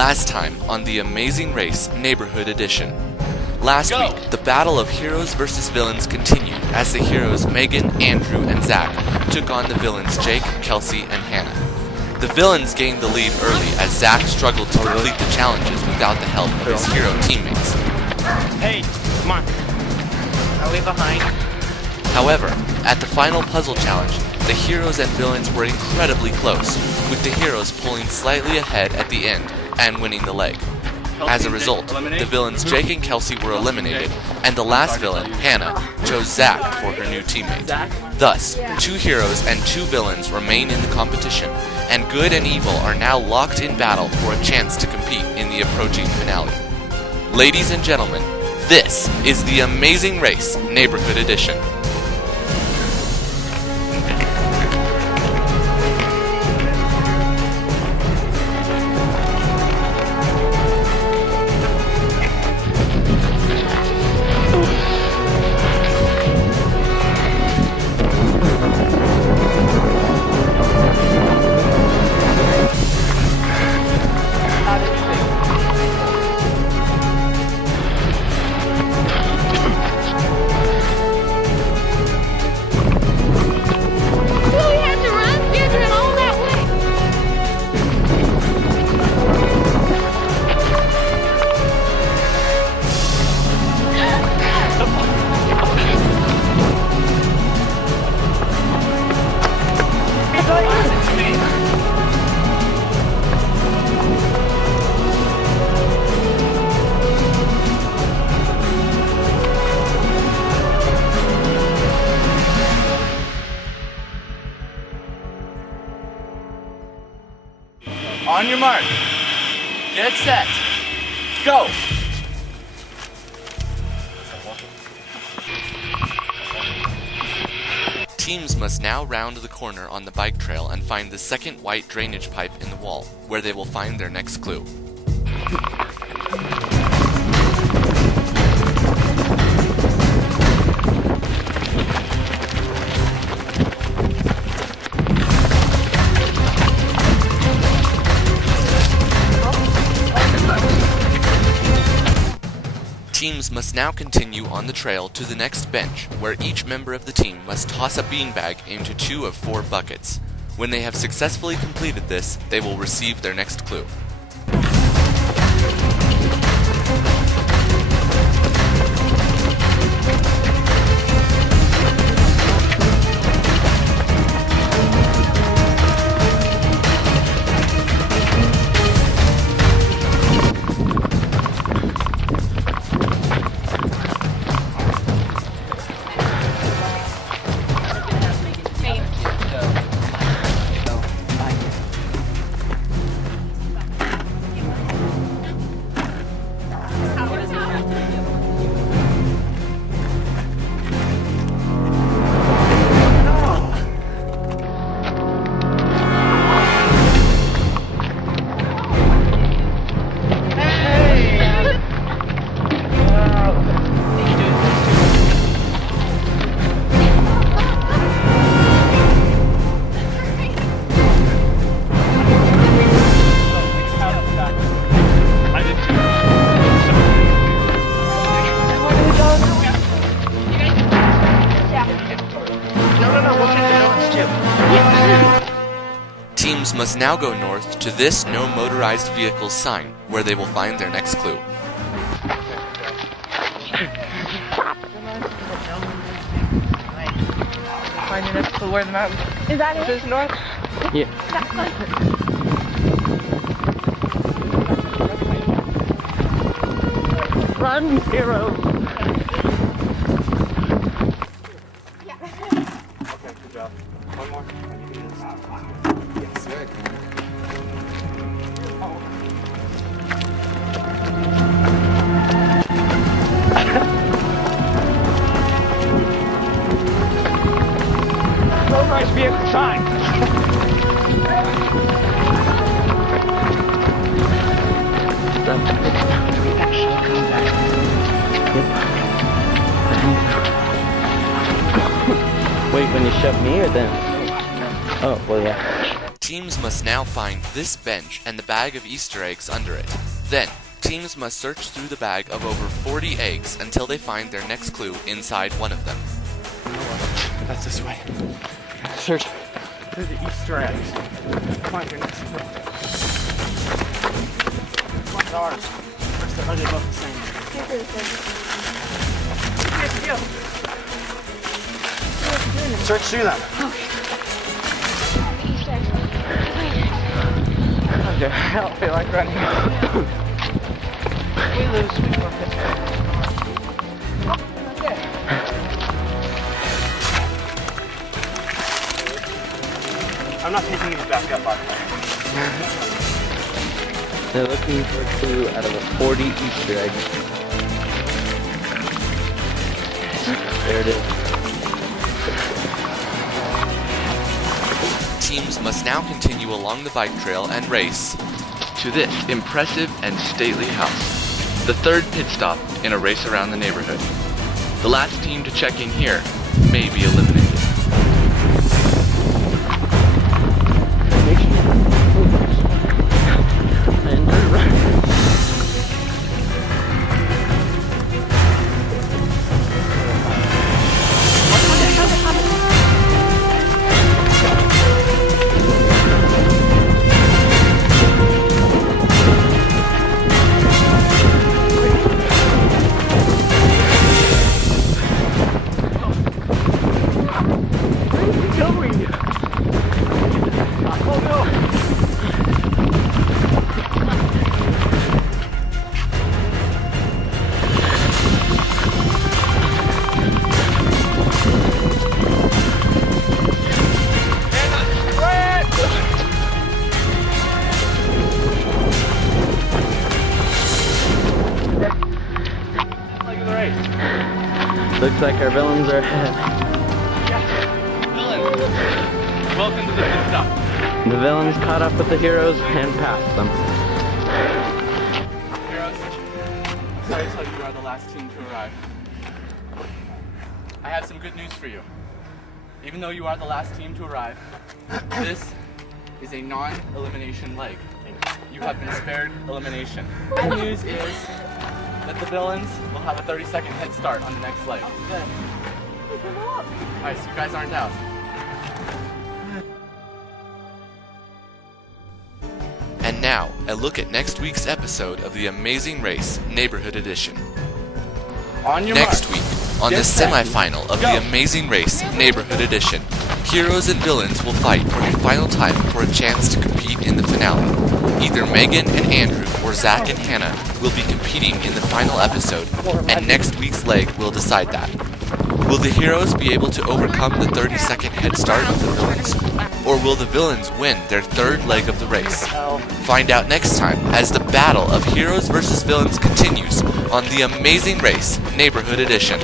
Last time on the Amazing Race Neighborhood Edition. Last week, the battle of heroes versus villains continued as the heroes Megan, Andrew, and Zach took on the villains Jake, Kelsey, and Hannah. The villains gained the lead early as Zach struggled to complete the challenges without the help of his hero teammates. Hey, come on. Are we behind? However, at the final puzzle challenge, the heroes and villains were incredibly close, with the heroes pulling slightly ahead at the end and winning the leg. As a result, the villains Jake and Kelsey were eliminated, and the last villain, Hannah, chose Zach for her new teammate. Thus, 2 heroes and 2 villains remain in the competition, and good and evil are now locked in battle for a chance to compete in the approaching finale. Ladies and gentlemen, this is the Amazing Race Neighborhood Edition. On your mark. Get set. Go. Teams must now round the corner on the bike trail and find the second white drainage pipe in the wall, where they will find their next clue. Teams must now continue on the trail to the next bench, where each member of the team must toss a beanbag into 2 of 4 buckets. When they have successfully completed this, they will receive their next clue. Teams must now go north to this no motorized vehicles sign, where they will find their next clue. Find your next clue where the mountain Is that it? is north? Yeah. That's fine. Run, hero. Okay, good job. One more. Yes, good. Motorized vehicle sign. Wait, when you shove me or them? Oh, well, yeah. Teams must now find this bench and the bag of Easter eggs under it. Then, teams must search through the bag of over 40 eggs until they find their next clue inside one of them. That's this way. Search through the Easter eggs. Find your next clue. What's ours? First, are they both the same? Search through them. Okay, I don't feel like running. We lose. We forfeit. Okay. I'm not taking these back up, by the way. They're looking for a clue out of a 40 Easter eggs. There it is. Teams must now continue along the bike trail and race to this impressive and stately house, the third pit stop in a race around the neighborhood. The last team to check in here may be eliminated. Looks like our villains are ahead. Villains, welcome to the pit stop. The villains caught up with the heroes and passed them. Heroes, I'm sorry to tell you are the last team to arrive. I have some good news for you. Even though you are the last team to arrive, this is a non-elimination leg. You have been spared elimination. Good news is that the villains will have a 30-second head start on the next leg. Alright, so you guys aren't out. And now, a look at next week's episode of The Amazing Race Neighborhood Edition. On your Next mark. week, on the Get set. semifinal of The Amazing Race Neighborhood Edition, heroes and villains will fight for a final time for a chance to compete in the finale. Either Megan and Andrew or Zach and Hannah will be competing in the final episode, and next week's leg will decide that. Will the heroes be able to overcome the 30-second head start of the villains? Or will the villains win their third leg of the race? Find out next time as the battle of heroes versus villains continues on The Amazing Race Neighborhood Edition.